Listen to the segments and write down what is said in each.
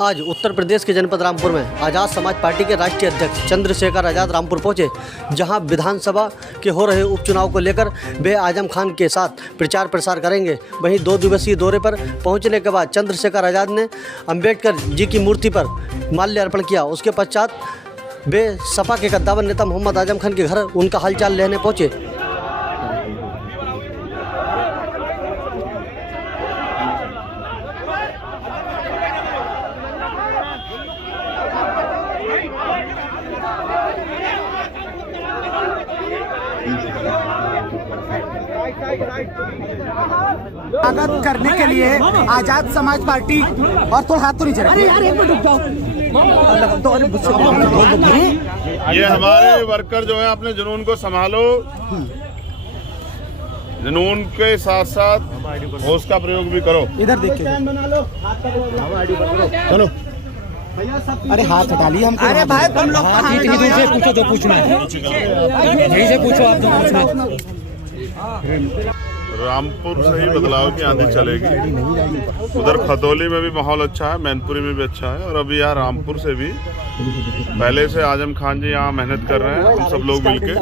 आज उत्तर प्रदेश के जनपद रामपुर में आज़ाद समाज पार्टी के राष्ट्रीय अध्यक्ष चंद्रशेखर आज़ाद रामपुर पहुंचे, जहां विधानसभा के हो रहे उपचुनाव को लेकर वे आजम खान के साथ प्रचार प्रसार करेंगे। वहीं 2 दिवसीय दौरे पर पहुंचने के बाद चंद्रशेखर आज़ाद ने अंबेडकर जी की मूर्ति पर माल्यार्पण किया। उसके पश्चात वे सपा के कद्दावर नेता मोहम्मद आजम खान के घर उनका हालचाल लेने पहुँचे। स्वागत करने के लिए आजाद समाज पार्टी और थोड़ा हाथ तो नहीं चला। ये हमारे वर्कर जो है अपने जुनून को संभालो, जुनून के साथ साथ होश का प्रयोग भी करो। इधर देखिए, चलो। अरे हाथ हटा लिए हम। अरे भाई तुम लोग से पूछो जो पूछना है, यहीं से पूछो आप जो पूछना है। रामपुर से ही बदलाव की आंधी चलेगी। उधर खतौली में भी माहौल अच्छा है, मैनपुरी में भी अच्छा है, और अभी यहाँ रामपुर से भी पहले से आजम खान जी यहाँ मेहनत कर रहे हैं। हम सब लोग मिलके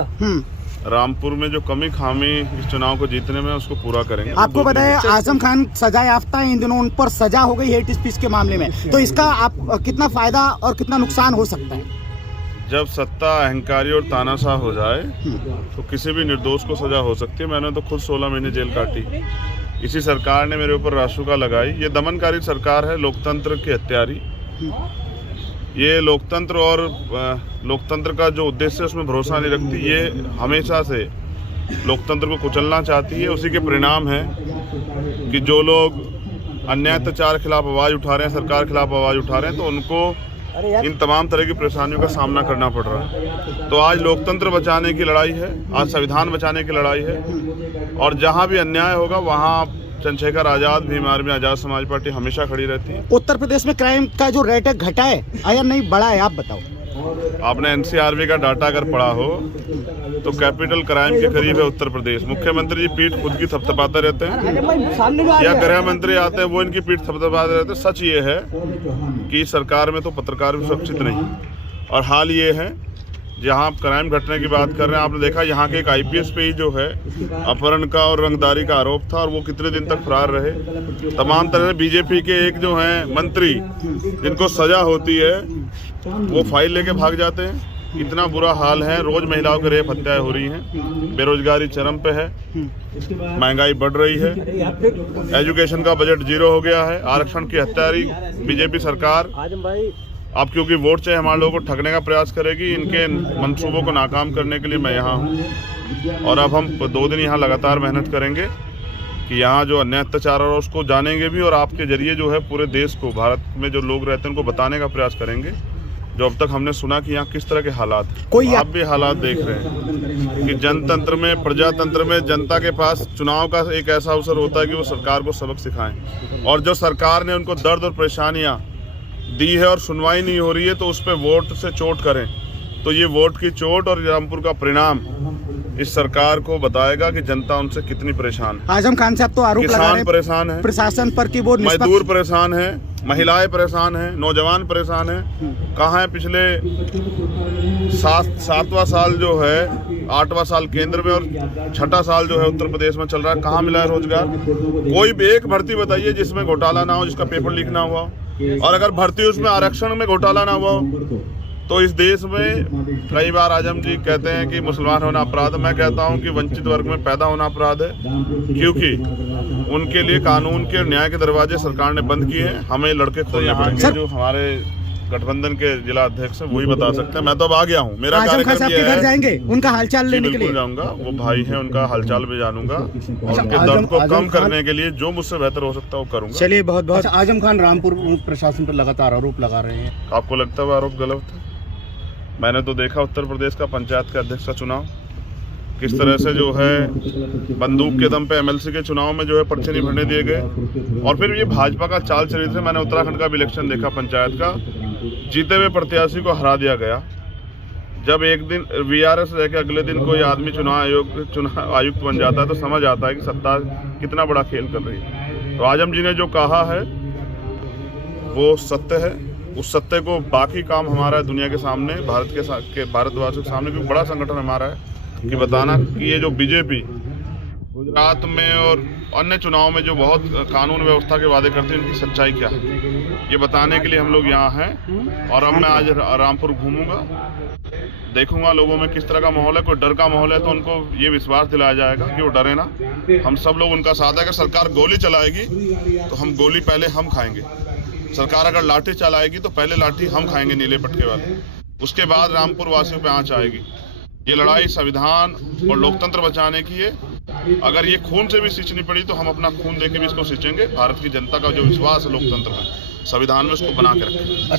रामपुर में जो कमी खामी इस चुनाव को जीतने में उसको पूरा करेंगे। आपको बताया आजम खान सजा याफ्ता है, इन दिनों उन पर सजा हो गई हेट स्पीच के मामले में, तो इसका आप कितना फायदा और कितना नुकसान हो सकता है? जब सत्ता अहंकारी और तानाशाह हो जाए तो किसी भी निर्दोष को सजा हो सकती है। मैंने तो खुद 16 महीने जेल काटी। इसी सरकार ने मेरे ऊपर रासुका लगाई। ये दमनकारी सरकार है, लोकतंत्र की हत्यारी। ये लोकतंत्र और लोकतंत्र का जो उद्देश्य है उसमें भरोसा नहीं रखती। ये हमेशा से लोकतंत्र को कुचलना चाहती है। उसी के परिणाम है कि जो लोग अन्याय अत्याचार खिलाफ आवाज़ उठा रहे हैं, सरकार खिलाफ आवाज़ उठा रहे हैं, तो उनको इन तमाम तरह की परेशानियों का सामना करना पड़ रहा है। तो आज लोकतंत्र बचाने की लड़ाई है, आज संविधान बचाने की लड़ाई है, और जहां भी अन्याय होगा वहां चंद्रशेखर आज़ाद भी हमारे में आज़ाद समाज पार्टी हमेशा खड़ी रहती है। उत्तर प्रदेश में क्राइम का जो रेट है घटा है या नहीं बढ़ा है, आप बताओ। आपने एनसीआरबी का डाटा अगर पढ़ा हो तो कैपिटल क्राइम के करीब है उत्तर प्रदेश। मुख्यमंत्री जी पीठ खुद की थपथपाते रहते हैं, या गृह मंत्री आते हैं वो इनकी पीठ थपथपाते रहते हैं। सच ये है कि सरकार में तो पत्रकार भी सुरक्षित नहीं। और हाल ये है, जहां आप क्राइम घटने की बात कर रहे हैं, आपने देखा यहाँ के एक IPS पे ही जो है अपहरण का और रंगदारी का आरोप था, और वो कितने दिन तक फरार रहे। तमाम तरह से बीजेपी के एक जो हैं मंत्री जिनको सजा होती है वो फाइल लेके भाग जाते हैं। इतना बुरा हाल है। रोज महिलाओं के रेप हत्याएं हो रही हैं, बेरोजगारी चरम पे है, महंगाई बढ़ रही है, एजुकेशन का बजट 0 हो गया है, आरक्षण की हत्यारी बीजेपी सरकार अब क्योंकि वोट चाहिए हमारे लोगों को ठगने का प्रयास करेगी। इनके मंसूबों को नाकाम करने के लिए मैं यहाँ हूँ, और अब हम 2 दिन यहाँ लगातार मेहनत करेंगे कि यहाँ जो अन्याय अत्याचार है उसको जानेंगे भी, और आपके जरिए जो है पूरे देश को, भारत में जो लोग रहते हैं उनको बताने का प्रयास करेंगे जो अब तक हमने सुना कि यहाँ किस तरह के हालात हैं। कोई आप भी हालात देख रहे हैं कि जनतंत्र में, प्रजातंत्र में जनता के पास चुनाव का एक ऐसा अवसर होता है कि वो सरकार को सबक सिखाएं, और जो सरकार ने उनको दर्द और परेशानियाँ दी है और सुनवाई नहीं हो रही है तो उस पर वोट से चोट करें। तो ये वोट की चोट और रामपुर का परिणाम इस सरकार को बताएगा कि जनता उनसे कितनी परेशान है। आजम खान साहब तो आरोप लगा रहे हैं, किसान परेशान है प्रशासन पर कि वो मजदूर परेशान है, महिलाएं परेशान हैं, नौजवान परेशान हैं। कहाँ है पिछले 7वां साल जो है, 8वां साल केंद्र में और 6ठा साल जो है उत्तर प्रदेश में चल रहा है, कहाँ मिला है रोजगार? कोई भी एक भर्ती बताइए जिसमें घोटाला ना हो, जिसका पेपर लीक ना हुआ हो, और अगर भर्ती उसमें आरक्षण में घोटाला ना हुआ हो। तो इस देश में कई बार आजम जी कहते हैं कि मुसलमान होना अपराध है। मैं कहता हूं कि वंचित वर्ग में पैदा होना अपराध है, क्योंकि उनके लिए कानून के न्याय के दरवाजे सरकार ने बंद किए हैं। हमें लड़के खोलने पड़ेंगे। जो हमारे गठबंधन के जिला अध्यक्ष हैं वही बता सकते हैं। मैं तो अब आ गया हूँ। मेरा कार्यक्रम ये है, जाएंगे उनका हालचाल लेने के लिए। बिल्कुल जाऊंगा, वो भाई है, उनका हालचाल भी जानूंगा, और उनके दर्द को कम करने के लिए जो मुझसे बेहतर हो सकता है वो करूंगा। चलिए, बहुत बहुत। आजम खान रामपुर प्रशासन पर लगातार आरोप लगा रहे हैं, आपको लगता है आरोप गलत है? मैंने तो देखा उत्तर प्रदेश का पंचायत के अध्यक्ष का चुनाव किस तरह से जो है बंदूक के दम पे MLC के चुनाव में जो है पर्चे नहीं भरने दिए गए, और फिर ये भाजपा का चाल चरित्र। मैंने उत्तराखंड का भी इलेक्शन देखा पंचायत का, जीते हुए प्रत्याशी को हरा दिया गया। जब एक दिन VRS रह के अगले दिन कोई आदमी चुनाव आयुक्त बन जाता है तो समझ आता है कि सत्ता कितना बड़ा खेल कर रही है। तो आजम जी ने जो कहा है वो सत्य है। उस सत्य को बाकी काम हमारा है दुनिया के सामने, भारतवासियों के सामने, क्योंकि बड़ा संगठन हमारा है कि बताना कि ये जो बीजेपी गुजरात में और अन्य चुनाव में जो बहुत कानून व्यवस्था के वादे करते हैं, उनकी सच्चाई क्या है, ये बताने के लिए हम लोग यहाँ हैं। और अब मैं आज रामपुर घूमूंगा, देखूंगा लोगों में किस तरह का माहौल है। कोई डर का माहौल है तो उनको ये विश्वास दिलाया जाएगा कि वो डरे ना। हम सब लोग उनका साथ है। अगर सरकार गोली चलाएगी तो हम गोली पहले हम खाएंगे। सरकार अगर लाठी चलाएगी तो पहले लाठी हम खाएंगे, नीले पटके वाले। उसके बाद रामपुर वासियों पे आंच आएगी। ये लड़ाई संविधान और लोकतंत्र बचाने की है। अगर ये खून से भी सींचनी पड़ी तो हम अपना खून देके भी इसको सींचेंगे। भारत की जनता का जो विश्वास है लोकतंत्र में, संविधान में, उसको बना के रखेंगे।